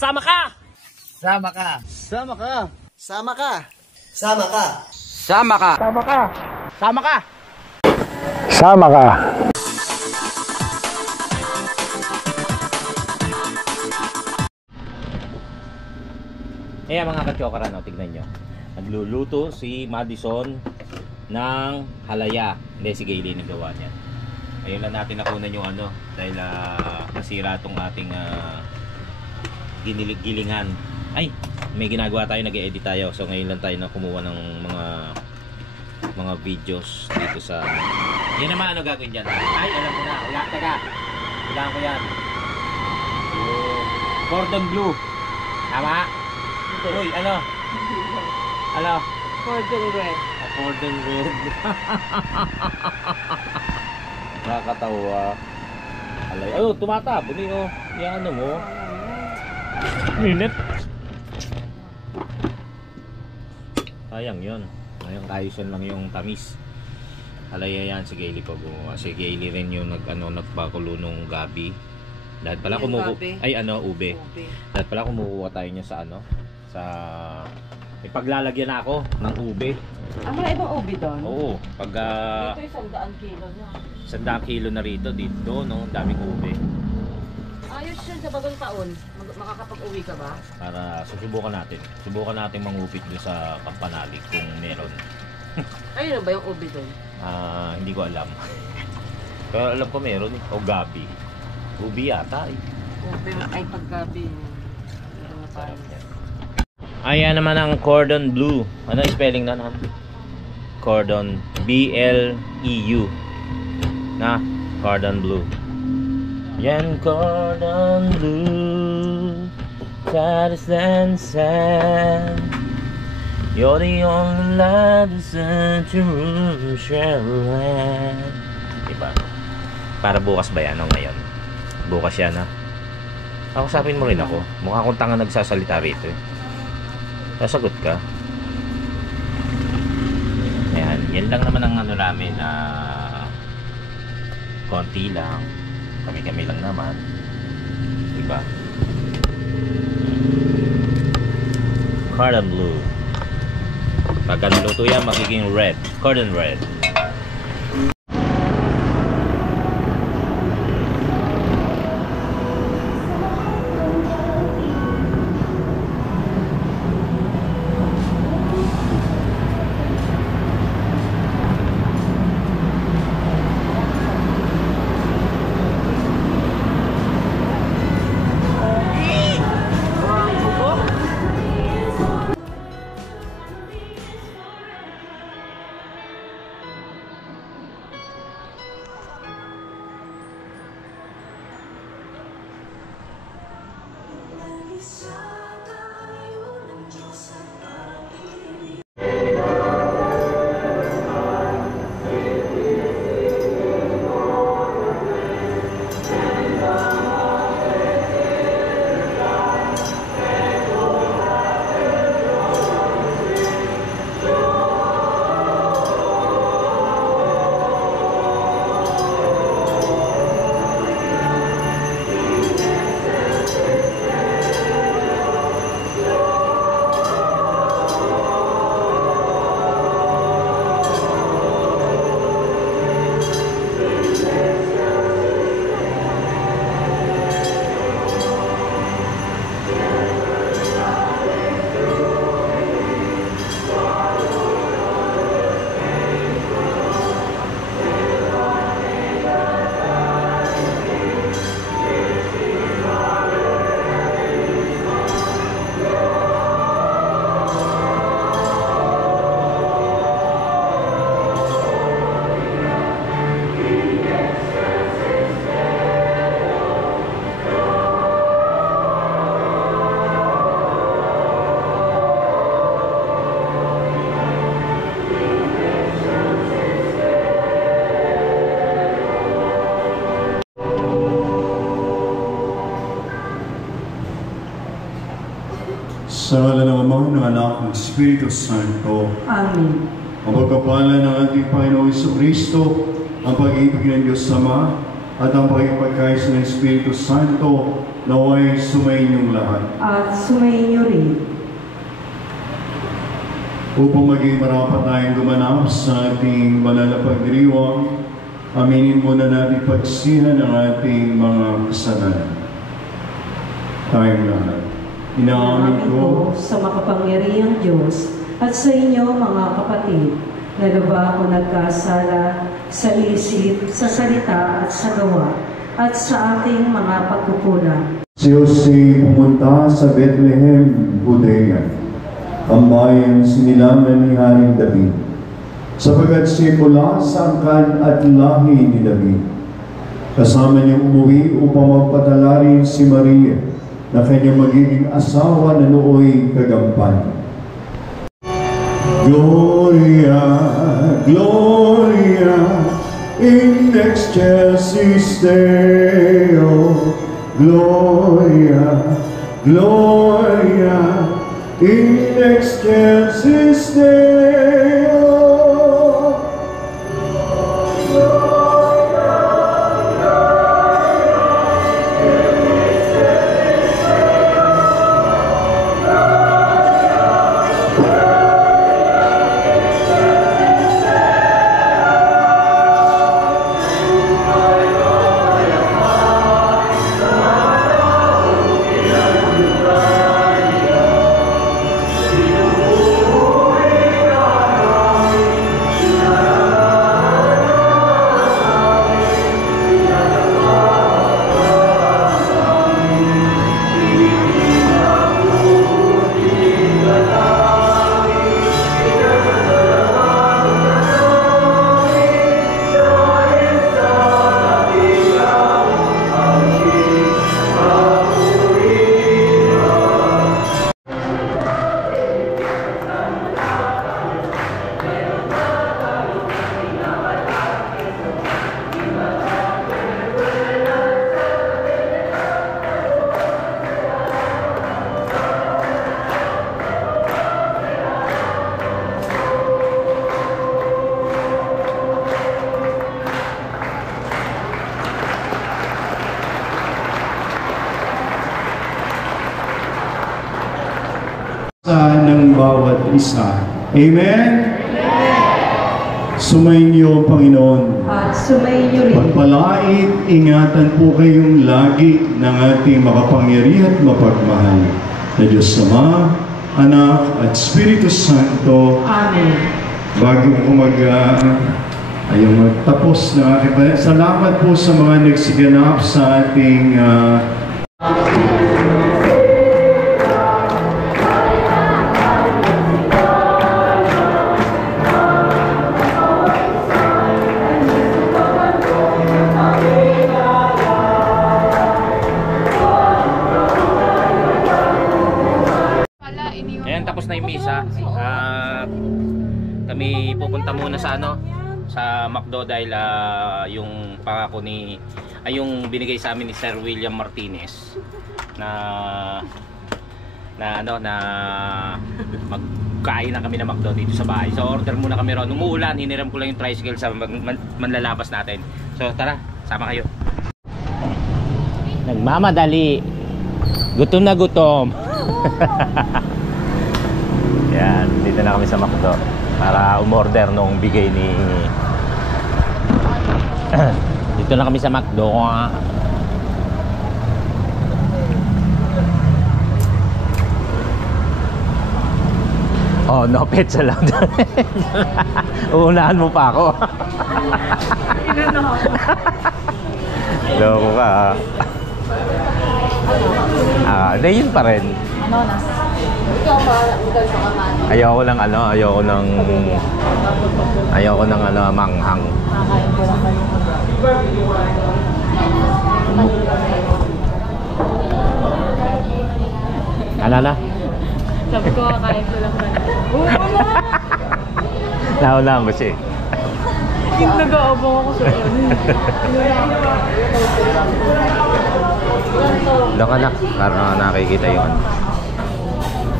Sama ka! Sama ka! Sama ka! Sama ka! Sama ka! Sama ka! Sama ka! Sama ka! Sama ka! Kaya mga ka-chokara, no, tignan nyo. Nagluluto si Madison ng halaya. Hindi, si Gayle nagawa niya. Ayun lang natin nakunan yung ano, dahil masira itong ating gilingan. Ay, may ginagawa tayo, nag-edit tayo. So ngayon lang tayo na kumuha ng mga videos dito sa... Yan naman, ano gagawin dyan? Ay, alam ko na. Kailangan ko yan. Cordon bleu. Tama? Uy, ano? Ano? Cordon red. Cordon red. Nakakatawa. Alay. Oh, tumatabon eh, oh. Yan ano mo. Minute. Sayang yun. Ayang ayusan lang yung tamis. Alay yan si Gayle pa gumawa. Si Gayle rin yung nagpakulo nung gabi. Dahil pala ube. Dahil pala kumukuha tayo niya sa sa ipaglalagyan ako ng ube. May ibang ube doon? Oo, dito 100 kilo na. 100 kilo na rito dito, no, daming ube. Ayos yun sa bagong taon. Makakapag-uwi ka ba? Para susubukan natin mangupit doon sa Kampanalig kung meron. Ayun ba yung ube doon? Hindi ko alam. Pero alam ko meron o gabi. Ube yata eh. Ube ay paggabi. Sarap yan. Ayan naman ang cordon bleu. Ano spelling na naman? Cordon B-L-E-U. Na, cordon bleu. Yan cordon bleu. That is then sad. You're the only light that you shall have. Diba? Para bukas ba yan o ngayon? Bukas yan ha? Ako sabihin mo rin ako. Mukha akong tanga nagsasalita rito eh. Sasagot ka. Ayan, yan lang naman ang namin na konti lang. Kami lang naman. Diba? Cordon bleu. Pagka naluto yan, magiging red. Cordon red. Sa ngala ng Ama, ng Anak, ng Espiritu Santo. Amen. Ang pagpapala ng ating Panginoong Jesucristo, ang pag-ibig ng Diyos Ama, at ang pagkikipagkaysa ng Espiritu Santo, naway sumayinyong lahat. At sumainyo rin. Upang maging marapat tayong gumanap sa ating banal na pagdiriwang, aminin muna natin pagsihan ang ating mga kasalanan. Tayong lahat. Inaamin ko sa makapangyarihang Diyos at sa inyo mga kapatid, na lubha ako nagkasala sa isip, sa salita at sa gawa, at sa aking mga pagkukulang. si Jose pumunta sa Bethlehem, Judea, ang bayang sinilangan ni Haring David, sapagkat siya mula sa angkan at lahi ni David. Kasama niyang umuwi upang magpadala rin si Maria, na kanyang magiging asawa na nooy kagampan. Gloria, Gloria, in excelsis Deo. Gloria, Gloria, in excelsis Deo. Ng bawat isa. Amen? Sumainyo, Panginoon. At sumainyo rin. Pagpalait, ingatan po kayong lagi ng ating makapangyarihan at mapagmahal na Diyos Ama, Anak, at Espiritu Santo. Amen. Bago ko magtapos ng ating salamat po sa mga nagsiganap sa ating Ayan, tapos na yung misa. Kami pupunta muna sa sa McDo dahil yung pangako yung binigay sa amin ni Sir William Martinez na magkain na kami ng McDo dito sa bahay. So order muna kami ron. Umuulan, hiniram ko lang yung tricycle sa manlalabas natin. So tara, sama kayo. Nagmamadali. Gutom na gutom. Yan, dito na kami sa McDo para umorder nung bigay ni dito na kami sa McDo. Oh, no pizza lang. Uunahan mo pa ako. Loko ka. Yun pa rin. Ikaw ba? Ikaw sa kaman. Ayoko ng manghang. Kakain ko lang kayo. Alala? Sabi ko, kakain ko lang kayo. Naunahan ko siya. Nag-aabang ako sa Doon ka na, para nakikita yun.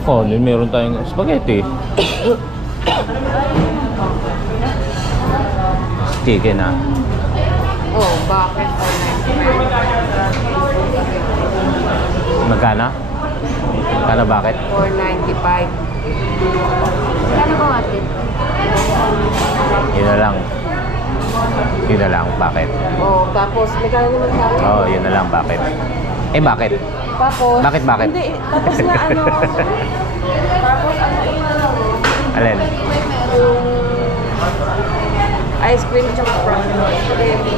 Oh, meron tayong spaghetti. Chicken ah. Oh, bakit? Magkano? Magkano bakit? 495. Kano ba ate? Yun na lang. Yun na lang, bakit? Oh, tapos may kano naman tayo? Oo, yun na lang, bakit? Eh, bakit? Tapos, Bakit? Hindi, tapos na ano. Tapos ano yun na lang. Alin? Yung ice cream tsaka spaghetti.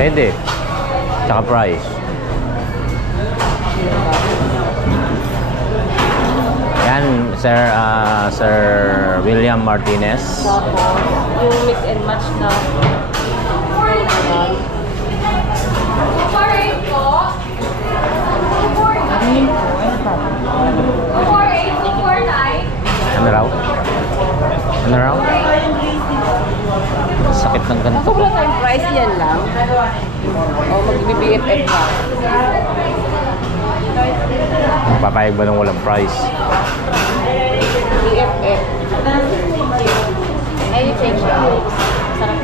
Pwede. Tsaka price. Yan, Sir William Martinez. Tapos, yung mix and match na. Ano raw? Ano raw? Sakit ng ganito. Sobrang time price yan lang. O, mag-BFF pa. Papayag ba ng walang price? BFF. Ay, you change it. Sarap.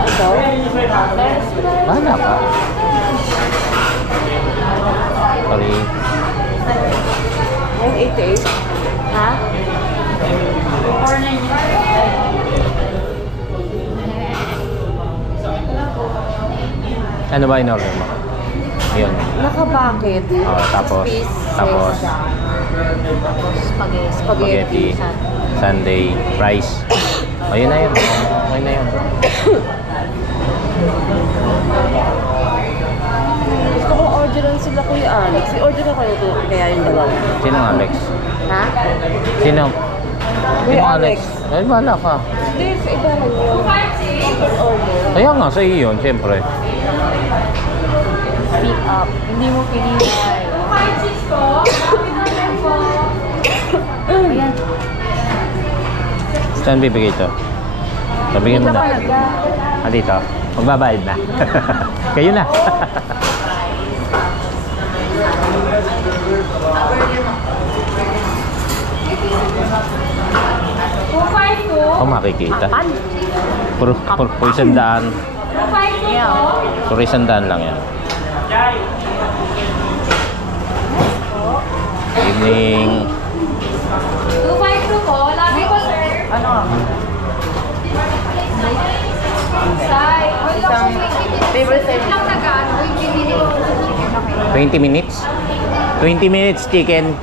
Ito? Bahala ka. Sorry. 188. Ha? Ano ba in-order mo? Yun. Naka-bucket. Oh, tapos? Tapos? Spaghetti. Sunday. Rice. O, yun na yun. Okay na yun. Gusto ko orderan sila Kuya Alex. I-order ko kayo kaya yung dalawa. Sino Alex? Ha? Sino? Kuya Alex. Ay, bahala ka. Hindi, sa iba lang yun. Order. Kaya nga, sa iyo yun, siyempre. Pick up. Hindi mo pinilay. Ayan. Saan bibigay ito? Sabigyan mo na. Ah, dito. Magbabayad na. Kayo na. Ako makikita. Puro isandaan. Puro isandaan lang yan. Evening. 252 po. Lagi po, sir. Ano? Isang favorite side. lang nag-ano, 20 20 minutes. minutes? 20 minutes chicken.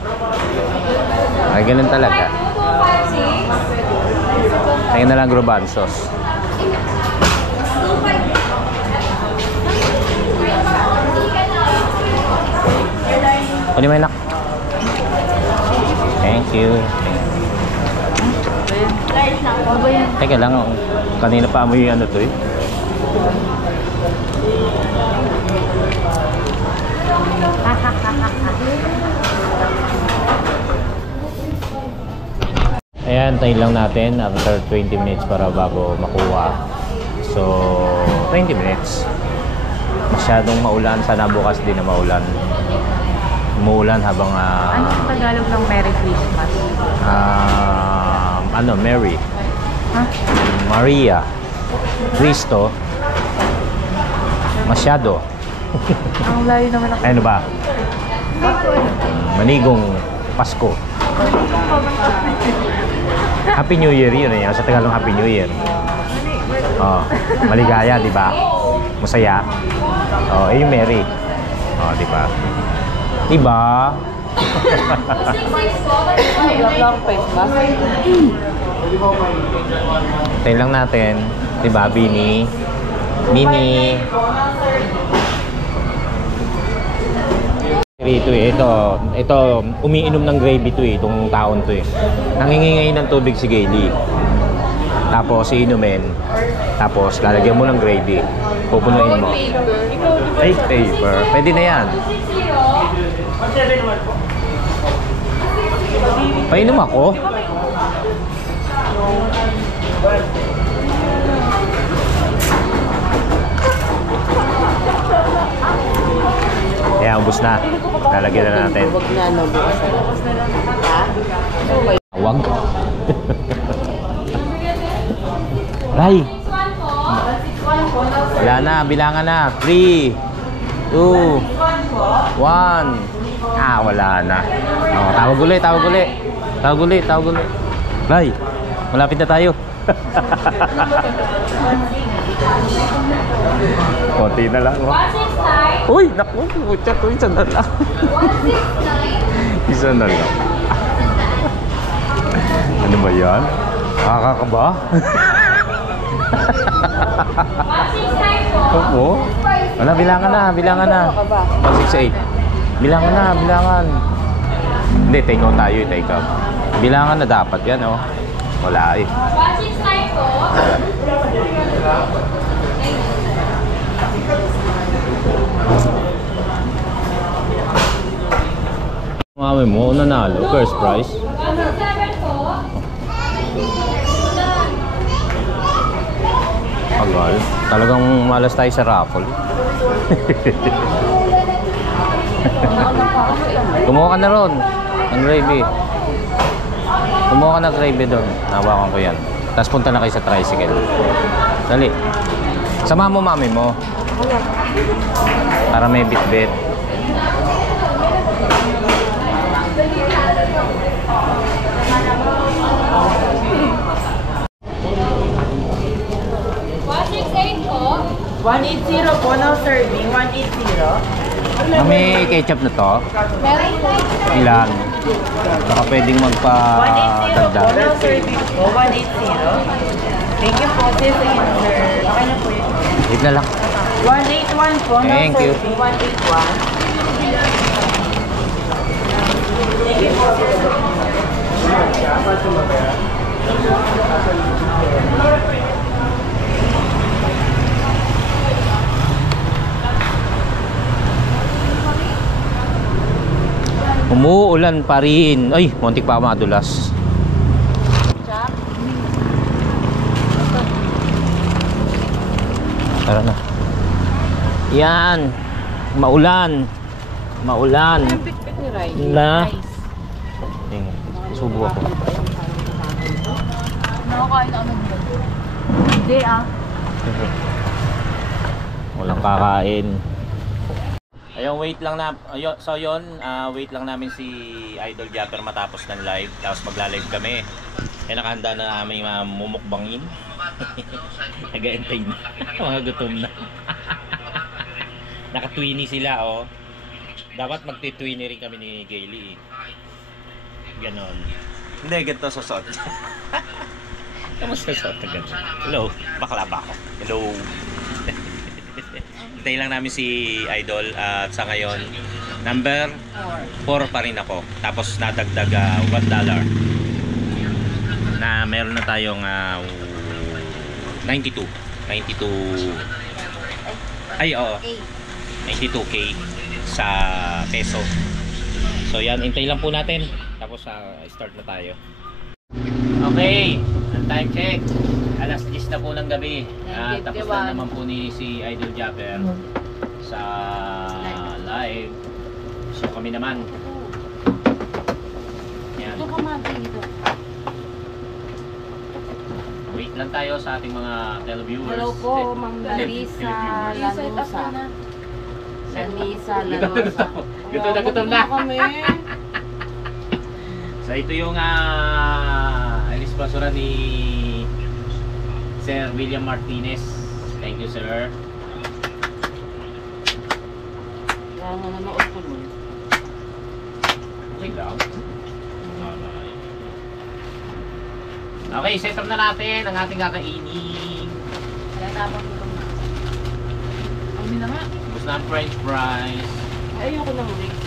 Ay, ganun talaga. 256. Tayo na lang grubansos. Kunin mo yun, nak. Thank you. Teka lang, kanina pa amoy yung ano to eh. Ayan, tayo lang natin after 20 minutes para bago makuha. So, 20 minutes. Masyadong maulan. Sana bukas din na maulan. Umuulan habang... Ano yung Tagalog ng Merry Christmas? Mary. Ha? Maria. Cristo. Masyado. Ang layo naman ako. Ano ba? Manigong Pasko. Happy New Year yun eh. Sa Tagalog Happy New Year. Oh, maligaya, di ba? Masaya. Oh, yung Mary. Oh, di ba? Diba? Lang face mask. Tayo lang natin. Diba, Bini? Mini. Ito eh. Ito, umiinom ng gravy to eh. Itong taon to eh. Nangingingay ng tubig si Gaily. Tapos, iinumin. Tapos, lalagyan mo ng gravy. Pupunuin mo. Ay, paper. Pwede na yan. Painom ako. Kaya ubos na. Lalagyan na natin. Huwag na, no? Bukas na lang. Ha? Wag. Ray! Wala na, bilangan na. 3, 2, 1. Ah, wala na. Oh, tawag ulit. Ray, malapit na tayo. Konti na lang. Uy, naku, putya to. Isa na lang. Isa na lang. Ano ba yan? Nakakakaba? Opo. Wala, bilangan na. 168. Bilangan. Hindi, take out tayo. Bilangan na dapat yan, oh. Wala eh. Mami mo, nanalo. First prize. Agal. Talagang malas tayo sa raffle. Kumuha ka na ron. Ang gravy. Kumuha ka na gravy doon. Nabakan ko yan. Tapos punta na kayo sa tricycle. Dali. Sama mo mami mo. Para may bit-bit. po. 180 po, no serving. 180. May ketchup na to? Meron po. Ilan? Baka pwedeng 180 po, magpa-dagdag. no serving po. 180. Thank you po, sir. Okay na po yun. Wait na lang. 181 po, no Thank you. serving. 181. Thank you po, sir. Umuulan pa rin. Ay, muntik pa madulas. Tara na. Yan. Maulan. Maulan. Na. Subo ako. Nakakain na ano. Hindi ah. Walang kakain. Ayun, wait lang na. Ayun, so yun, wait lang namin si Idol Japper matapos ng live. Tapos magla-live kami. Kaya nakahanda na namin mumukbangin. Nag-aantay na. Mga gutom na. Naka-twinny sila, oh. Dapat magti-twinny rin kami ni Gayle. Ganon. Hindi, ganito susot. Kamusta susot na ganito? Hello, bakla ba ako? Hello. Hintayin lang namin si Idol at sa ngayon number 4 pa rin ako. Tapos nadagdag $1 na meron na tayong 92 ay oo 92k sa peso. So yan, hintayin lang po natin. Tapos start na tayo. Okay, ang time check. Alas 10 na po ng gabi. Tapos na naman po ni si Idol Japper sa live. So kami naman. Yan. Wait lang tayo sa ating mga televiewers. Hello po, Ma'am Larissa Lanusa. Larissa Lanusa. Gutom na kami. So ito yung sponsor ni Sir William Martinez. Thank you, sir. Kaya nga nanood ko nun. Okay lang. Okay, set up na natin ang ating kakainin. Kaya tapos ito na. Ang na nga. Gusto na ang french fries. Ayoko ng legs.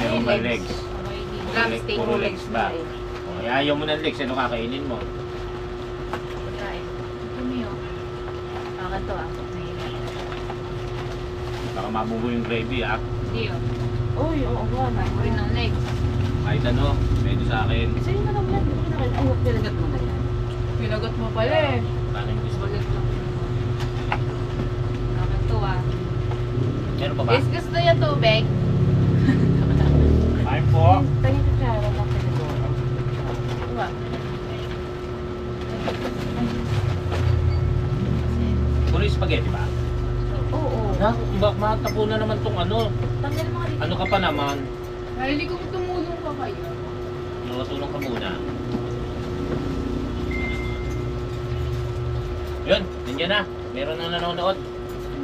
Ayaw mo legs. Drumstick. Puro legs ba? Ayaw mo ng legs. Ano kakainin mo? Akan to ah. Baka mabubo yung gravy, ah. Hindi oh. Uy, oo nga. Uy ng legs. Kahit ano, pwede sa akin. Sa'yo na lang yan. Ay, pinagat mo na yan. Pinagot mo pala eh. Paano yung gusto? Bagat lang. Akan to ah. Meron pa ba? Is gusto yung tubig? Ay po. Tayo sa chara na pinagawa. Diba? spaghetti ba? Oo. Matapunan naman tong ano. Tanggal mga dito. Ano ka pa naman? Hindi ko tumulong pa kayo. Tulong ka muna. Yun, nandiyan na. Meron nang nanonood.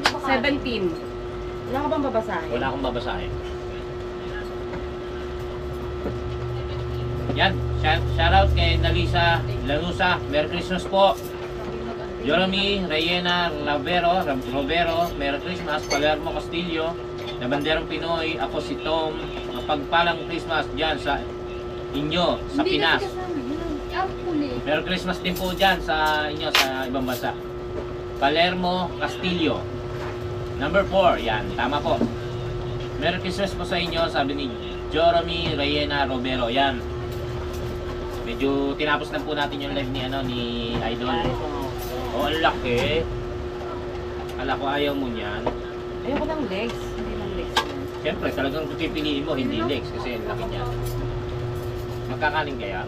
17. Wala ka bang babasahin? Wala akong babasahin. Yan, shoutout kay Nalisa Lanusa. Merry Christmas po. Jeremy Reyena Rovero, Merry Christmas. Palermo Castillo, Labanderong Pinoy. Ako si Tom. Mapagpalang Christmas dyan sa inyo, sa Pinas. Merry Christmas din po dyan sa inyo, sa ibang bansa. Palermo Castillo. Number 4, yan, tama po. Merry Christmas po sa inyo, sabi ni Jeremy Reyena Rovero. Yan. Medyo tinapos lang po natin yung live ni Idol. Oh, ang laki. Kala ko ayaw mo niyan. Ayoko ng legs. Hindi ng legs. Siyempre, talagang kung pipiliin mo, hindi legs kasi ang laki niya. Magkakaling kaya?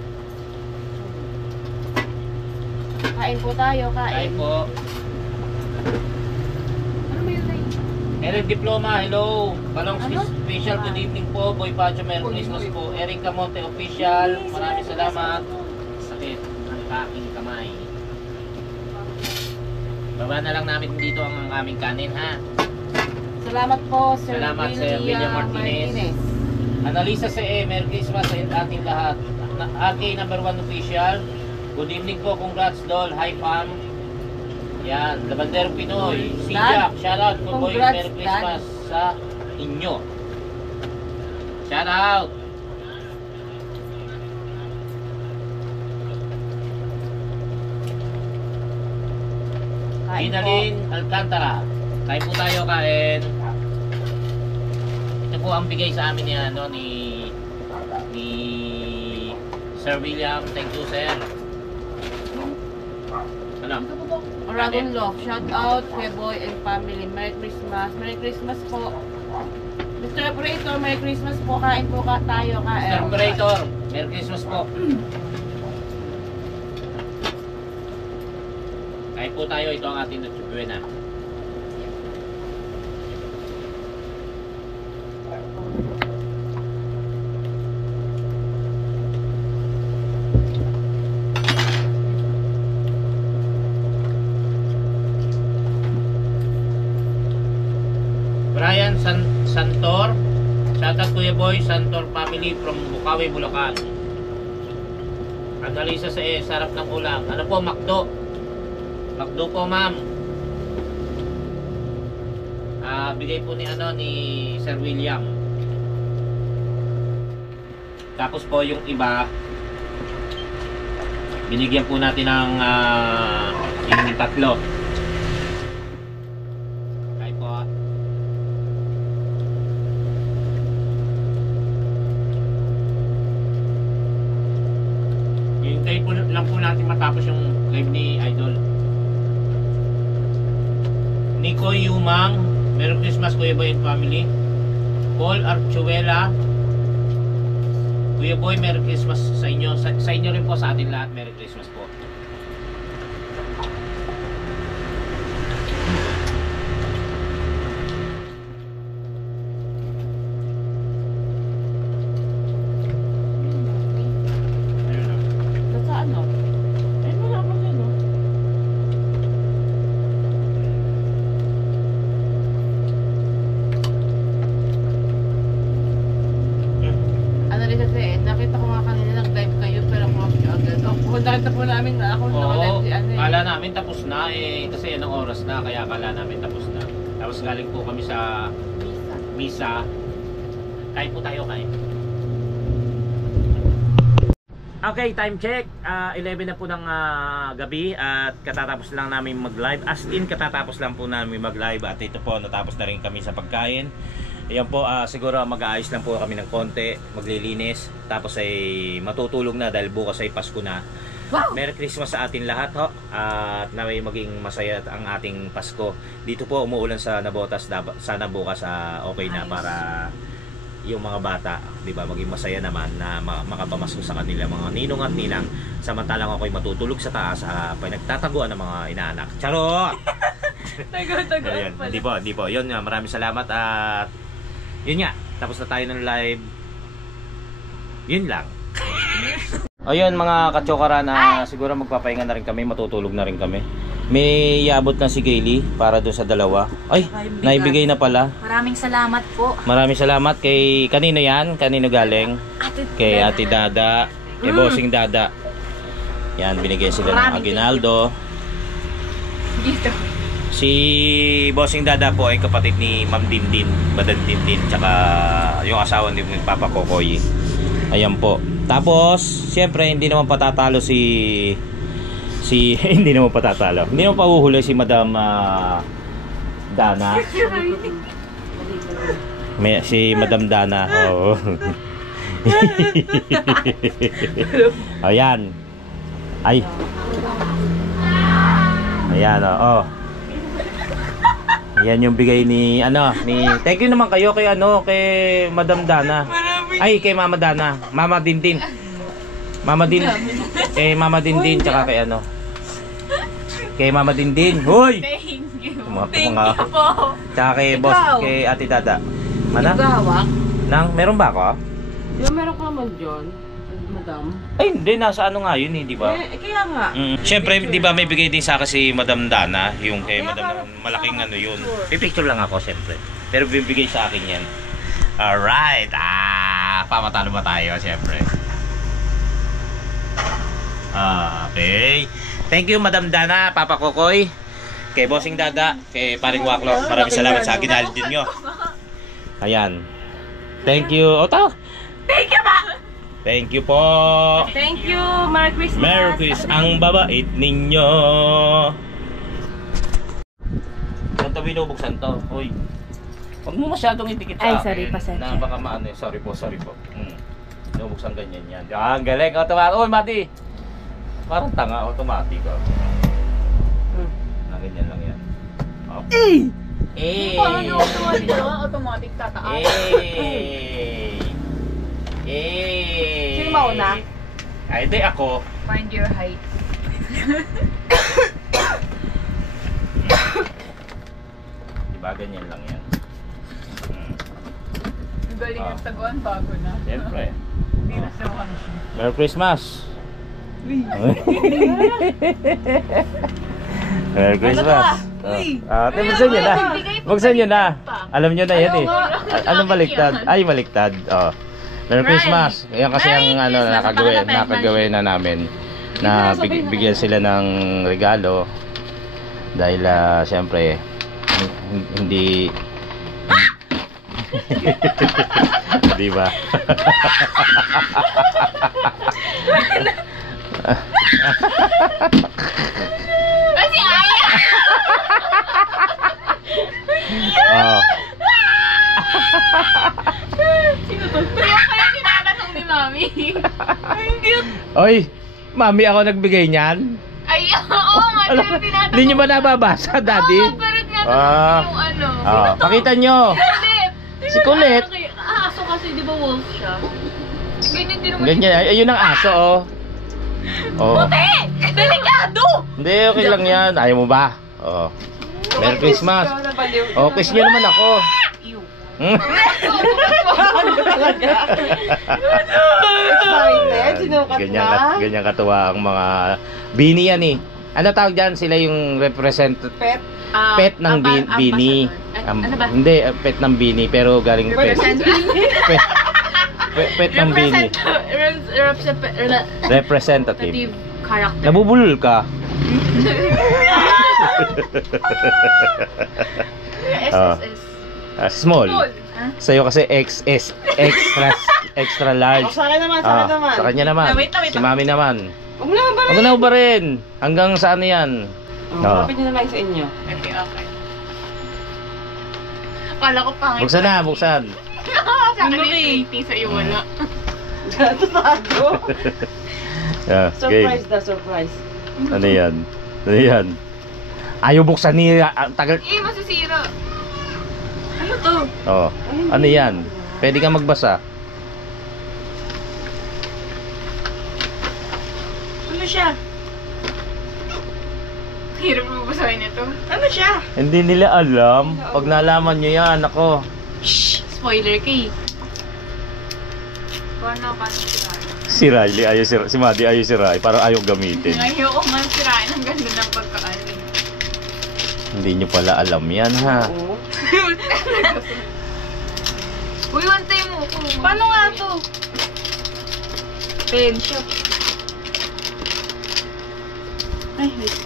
Kain po tayo, Kain po. Eric Diploma, hello. Balong special good evening po. Boy Pacho, Merry Christmas po. Eric Camonte official, maraming salamat. Sakit ang aking kamay. Baba na lang namin dito ang aming kanin, ha. Salamat po, Sir Salamat, Sir William Martinez. Analisa sa Merry Christmas sa ating lahat. AK number 1 official. Good evening po, congrats Dol. Hi Pam. Yan, Labanderong Pinoy. Si Jack, shoutout po boy. Merry Christmas sa inyo. Shoutout. Inalin Alcantara. Kain po tayo, kain. Ito po ang bigay sa amin ni Sir William. Thank you, sir. Ano? Dragon Love, shout out kay Boy and family. Merry Christmas. Merry Christmas po. Mr. Operator, Merry Christmas po. Kain po tayo, kain. Mr. Operator, Merry Christmas po. Kain po tayo. Ito ang ating Noche Buena. Brian Santor, shoutout Kuya Boy, Santor family from Bukawi, Bulacan. Analisa sa sarap ng ulam. Ano po, Macdo? Macdo po, ma'am. Bigay po ni Sir William. Tapos po yung iba, binigyan po natin ng yung tatlo. Hintayin po lang po natin matapos yung live ni Idol. Nico Yumang, Merry Christmas Kuya Boy and family. Paul Archuela, Kuya Boy, Merry Christmas sa inyo. Sa inyo rin po, sa atin lahat, Merry Christmas po. Nakita po namin na ako Oo, kala namin tapos na kasi anong oras na, kaya kala namin tapos na. Tapos galing po kami sa misa. Kain po tayo, kain. Okay, time check. 11 na po ng gabi at katatapos lang namin mag-live. As in, katatapos lang po namin mag-live at ito po, natapos na rin kami sa pagkain. Ayan po, siguro mag-aayos lang po kami ng konti, maglilinis, tapos ay matutulog na dahil bukas ay Pasko na. Wow! Merry Christmas sa atin lahat ho, at naway maging masaya ang ating Pasko. Dito po umuulan sa Nabotas, sana bukas okay na para yung mga bata, di ba, maging masaya naman na makapamasko sa kanila mga ninong at ninang, samantalang ako'y matutulog sa taas, pinagtataguan ng mga inaanak. Charot! Ayun, hindi po. Yun nga, maraming salamat at yun nga, tapos na tayo ng live. Yun lang. Ayun mga katsokara na siguro magpapahinga na rin kami, matutulog na rin kami. May iabot na si Kaylee para doon sa dalawa. Ay, naibigay na pala. Maraming salamat po. Maraming salamat kay kanino yan? Kanino galing? Kay Ate Dada, kay Bossing Dada. Yan, binigay sila ng aguinaldo. Dito. Si Bossing Dada po ay kapatid ni Ma'am Dindin, Madam Dindin, tsaka yung asawa ni Papa Kokoy. Ayan po. Tapos, siyempre hindi naman patatalo hindi naman patatalo. Hindi naman pahuhuli si Madam Dana. Si Madam Dana. Oo. Ayan. Ay. Ayan, oh. Ayan yung bigay ni thank you naman kayo kay Madam Dana. Ay, kay Mama Dana, Mama Dindin. Mama Dindin tsaka kay kay Mama Dindin. Hoy. Thank you. Thank you po. Tsaka kay boss, kay Ate Dada. Mana? Gawak. Meron ba ako? Di ba meron ka naman dyan, madam? Ay, hindi, nasa nga yun, di ba? Kaya nga. Siyempre, di ba may bigay din sa akin si Madam Dana, yung kay Madam, malaking yun. Pipicture lang ako, siyempre. Pero bibigay sa akin yan. Alright, pamatalo ba tayo, siyempre. Okay. Thank you, Madam Dana, Papa Kokoy, kay Bossing Dada, kay Paring Waklo. Maraming salamat sa aginaldo nyo. Ayan. Thank you. Thank you ba? Thank you po. Thank you. Merry Christmas. Merry Christmas. Ang babait ninyo. Saan ito binubuksan to? Uy. Huwag mo masyadong itikit sa akin. sorry, pasensya. Na baka maano. Sorry po. Binubuksan ganyan yan. Ang galing. Automatic. Uy, Mati. Parang tanga. Automatic. Na ganyan lang yan. Okay. Paano automatic tataas? Sino mauna? Ay, di ako. Find your height. Diba, ganyan lang yan. Ang galing ng taguan, bago na. Siyempre. Hindi na sa one. Merry Christmas! Merry Christmas! Buksan nyo na! Buksan nyo na! Alam nyo na yan eh. Anong baliktad? Ay, baliktad. Merry Christmas! Yan kasi ang nakagawin na namin. Na bigyan sila ng regalo. Dahil siyempre hindi di ba? Kasi Aya! Sino to? Kaya tinatanong ni Mami. Ang cute. Oy, Mami, ako nagbigay niyan. Ay, oo nga. Tinatanong. Hindi nyo ba nababasa, Daddy? Oo, pero tinatanong yung ano. Sino to? Pakita nyo. Kulit. Si Kulit. Aso kasi, di ba wolf siya? Ganyan din naman. Ganyan, ayun ang aso, oh. Puti! Delikado! Hindi, okay lang yan. Ayaw mo ba? Merry Christmas. Kiss nyo naman ako. Ganyan katuwa ang mga bini yan eh. Ano tawag dyan? Sila yung pet ng bini. Hindi, pet ng bini pero galing pet. Pet ng bini. Representative. Character. Nabubulol ka. SSS. Small. Sa'yo kasi XS. Extra large. Sa akin naman, Sa kanya naman. Wait lang. Si Mami naman. Huwag na ba? Huwag na ba rin? Hanggang saan yan? Kapit nyo na lang sa inyo. Okay. Akala ko pangit. Buksan na, buksan. Sa akin yung 80, sa'yo wala. Tago. Surprise na, surprise. Ano yan? Ayaw buksan niya. Tagal. Masisira. Ano to? Ano yan? Pwede kang magbasa. Ano siya? Hirap mo basahin ito. Ano siya? Hindi nila alam. Pag nalaman nyo yan, ako. Shh! Spoiler kay. Paano sirain? Si Riley ayaw si Maddie ayaw sirain. Parang ayaw gamitin. Ayoko man sirain. Ang ganda ng pagkaan. Hindi nyo pala alam yan, ha? Oo. Uy, wantay mo ko. Paano nga to? Pen shop. Ay, wait.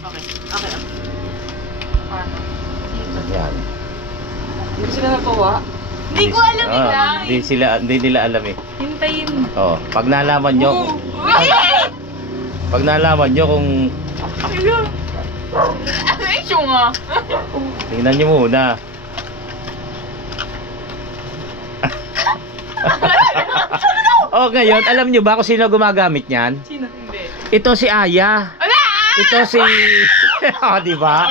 Okay. Okay. Paano? Yan. Hindi sila nagawa. Hindi ko alam Hindi nila alam eh. Hintayin. Oh, pag nalaman nyo, pag nalaman nyo kung Ano yung nga? tingnan nyo muna. Oh, ngayon, alam nyo ba kung sino gumagamit niyan? Sino? Hindi. Ito si Aya. Wala! Ito si oh, di ba?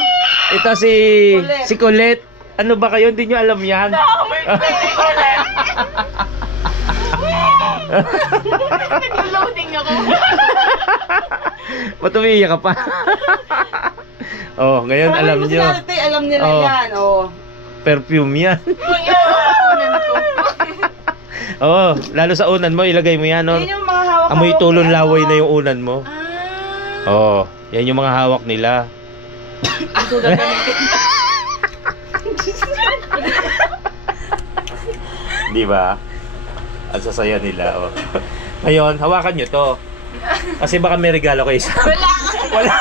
Ito si Colette. Ano ba kayo? Hindi nyo alam yan? Nag-loading ako. Matumiya ka pa. Oh, ngayon alam nyo. Alam nila Oh. yan, oh. Perfume yan. Oh, lalo sa unan mo, ilagay mo yan. No? Yun yung mga hawak. Amoy tulon laway na yung unan mo. Oh, yan yung mga hawak nila. Di ba? Ang sasaya nila. Oh. Ngayon, hawakan nyo to. Kasi baka may regalo kayo sa... Wala.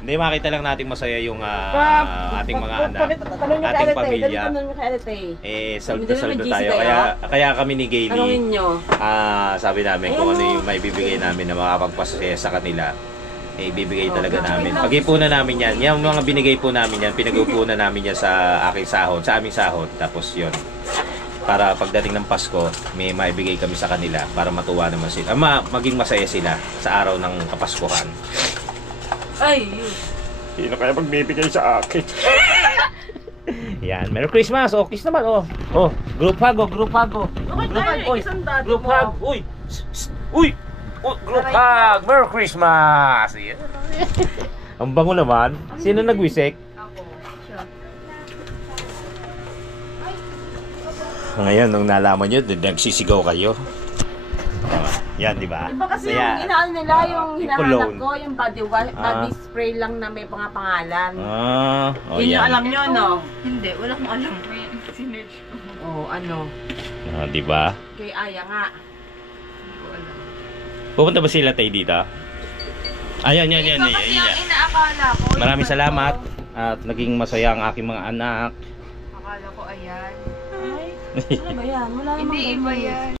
Hindi, makita lang natin masaya yung ating mga anak, ating pamilya. Saldo tayo. Kaya kami ni Gayle, sabi namin kung ano yung maibibigay namin na makapagpasaya sa kanila. Ibibigay talaga namin. Pag-ipunan namin yan, yung mga binigay po namin yan, pinag-upunan namin yan sa aking sahod, sa aming sahod. Tapos yun, para pagdating ng Pasko, may maibigay kami sa kanila para matuwa naman sila. Maging masaya sila sa araw ng Kapaskuhan. Ay, sino kaya magbibigay sa akin? Yan, Merry Christmas. Oh, kiss naman. Oh, group hug. Group hug. Group hug. Uy. Uy. Group hug. Merry Christmas. Yan. Ang bango naman. Sino nagwisik? Ngayon, nung nalaman nyo, nagsisigaw kayo. Yan, di ba? Iba kasi yung inaano nila, yung hinahanap ko, yung body spray lang na may pangalan. Yun yung alam nyo, no? Hindi, wala akong alam. Sinerge ko. Oo, ano? Di ba? Kay Aya nga. Pupunta ba sila tayo dito? Ayan. Kasi ang inaakala ko. Maraming salamat at naging masaya ang aking mga anak. Akala ko ayan. Ano ba yan? Wala namang Hindi iba yan.